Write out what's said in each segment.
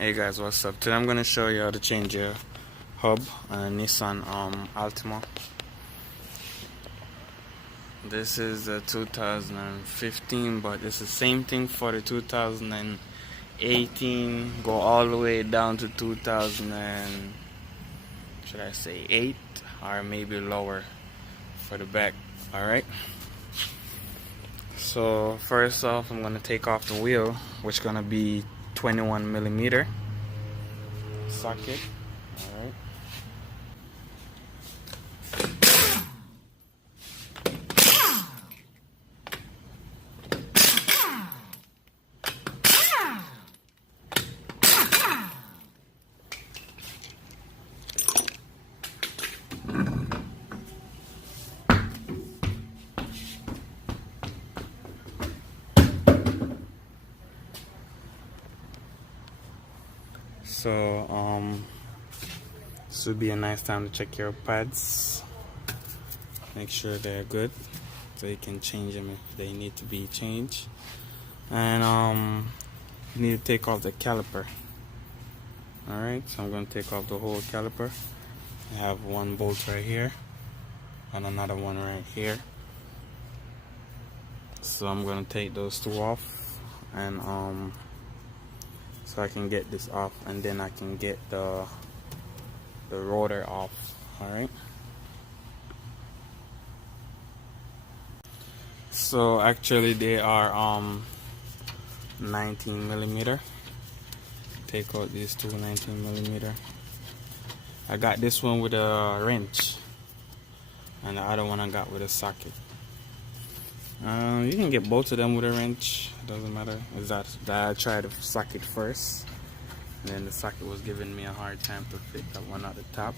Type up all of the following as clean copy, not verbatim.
Hey guys, what's up? Today I'm going to show you how to change your hub on Nissan Altima. This is the 2015, but it's the same thing for the 2018. Go all the way down to 8 or maybe lower for the back. Alright, so first off, I'm going to take off the wheel, which is going to be 21mm socket. Alright. So this would be a nice time to check your pads, make sure they're good so you can change them if they need to be changed. And you need to take off the caliper. Alright, so I'm going to take off the whole caliper. I have one bolt right here and another one right here, so I'm going to take those two off, and so I can get this off, and then I can get the rotor off. Alright, so actually they are 19mm. Take out these two 19mm. I got this one with a wrench, and the other one I got with a socket. You can get both of them with a wrench, it doesn't matter. Is that I tried the socket first, and then the socket was giving me a hard time to fit that one at the top,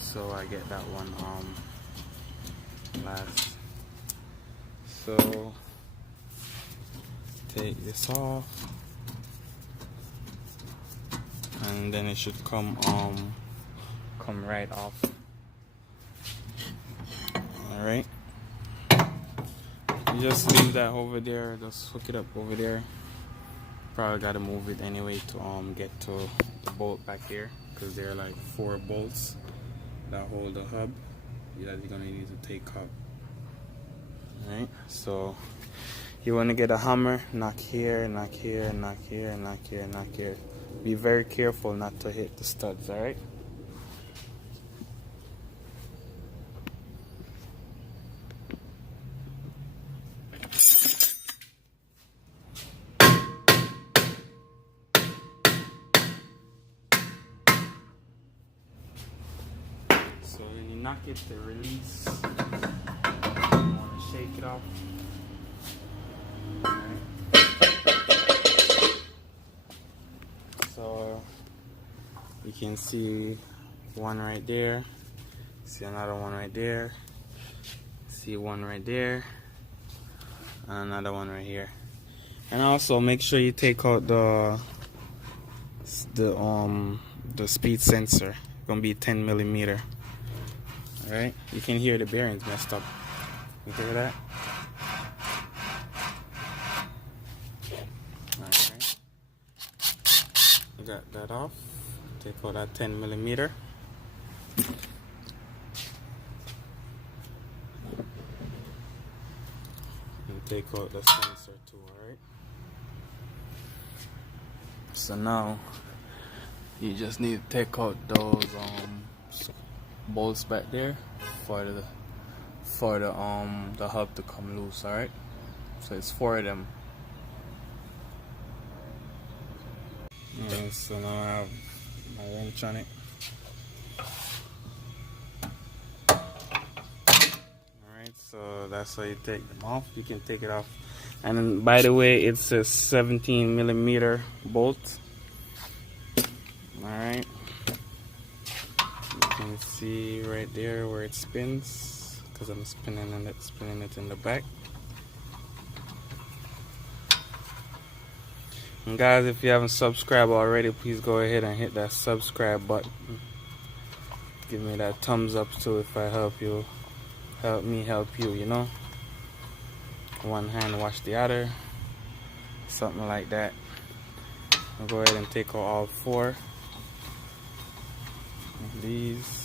so I get that one last. So take this off, and then it should come right off. Alright, you just leave that over there, just hook it up over there. Probably gotta move it anyway to get to the bolt back here, because there are like 4 bolts that hold the hub that you're gonna need to take up. Alright, so you want to get a hammer, knock here, knock here, knock here, knock here, knock here. Be very careful not to hit the studs. Alright, so when you knock it to release, you want to shake it off. Alright. So you can see one right there, see another one right there, see one right there, and another one right here. And also make sure you take out the speed sensor. It's gonna be 10mm. Alright, you can hear the bearings messed up. You hear that? Alright, got that off. Take out that 10mm. And take out the sensor too. Alright, so now you just need to take out those bolts back there for the hub to come loose. Alright, so it's 4 of them. Yeah, so now I have my wrench on it. Alright, so that's how you take them off. You can take it off. And then, by the way, it's a 17mm bolt. Alright, you can see right there where it spins, because I'm spinning it in the back. And guys, if you haven't subscribed already, please go ahead and hit that subscribe button. Give me that thumbs up too if I help you. Help me help you, you know. One hand wash the other. Something like that. I'll go ahead and take out all 4 of these.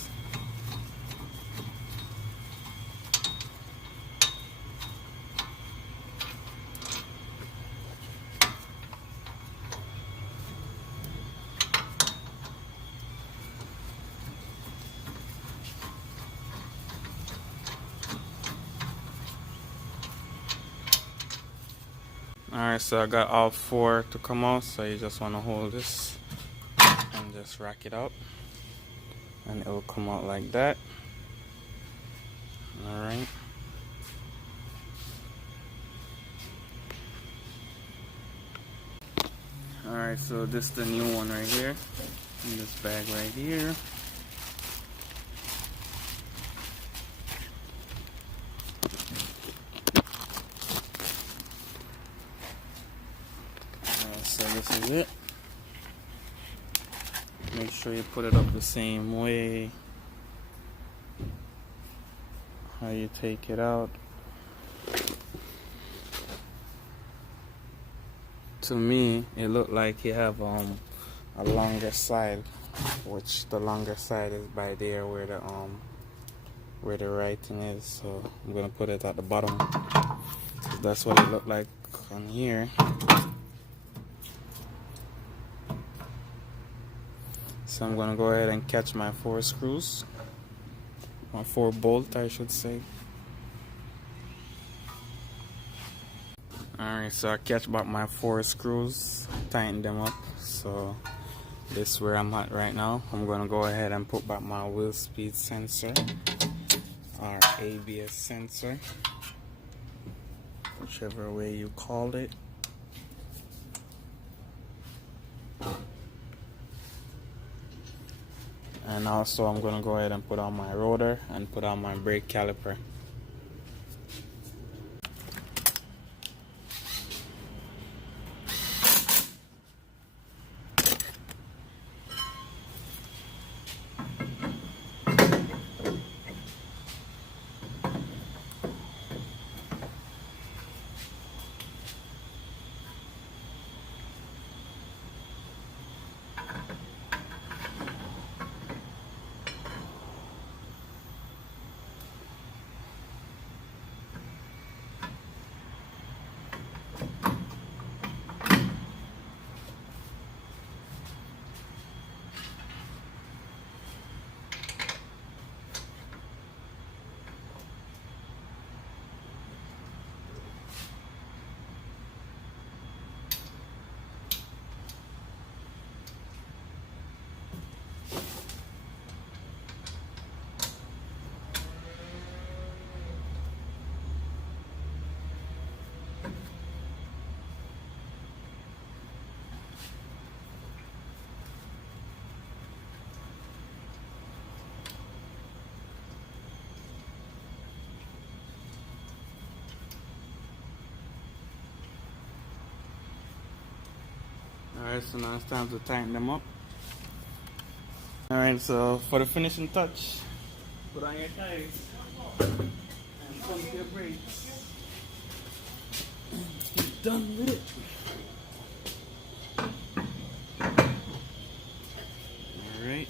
Alright, so I got all 4 to come out, so you just want to hold this and just rack it up, and it will come out like that. Alright. Alright, so this is the new one right here, in this bag right here. So this is it. Make sure you put it up the same way how you take it out. To me, it looked like you have a longer side, which the longer side is by there where the writing is. So I'm gonna put it at the bottom. That's what it looked like on here. So I'm gonna go ahead and catch my 4 screws, my 4 bolt, I should say. Alright, so I catch about my 4 screws, tighten them up. So this is where I'm at right now. I'm gonna go ahead and put back my wheel speed sensor, or ABS sensor, whichever way you call it. And also I'm gonna go ahead and put on my rotor and put on my brake caliper. Alright, so now it's time to tighten them up. Alright, so for the finishing touch, put on your tires and pump your brakes. Let's get done with it. Alright.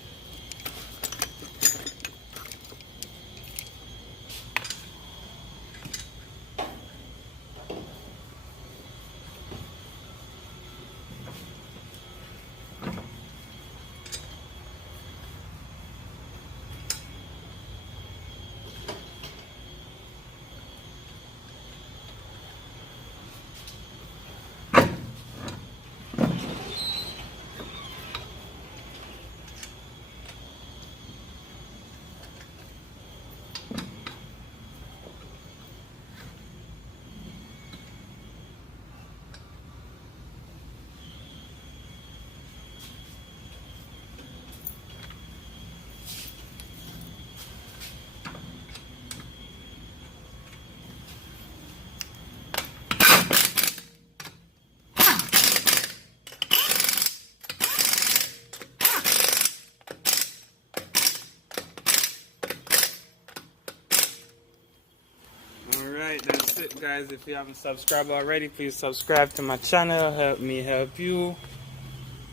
Alright, that's it guys. If you haven't subscribed already, please subscribe to my channel. Help me help you.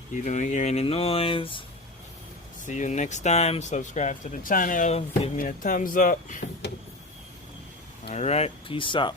You don't hear any noise. See you next time. Subscribe to the channel. Give me a thumbs up. Alright, peace out.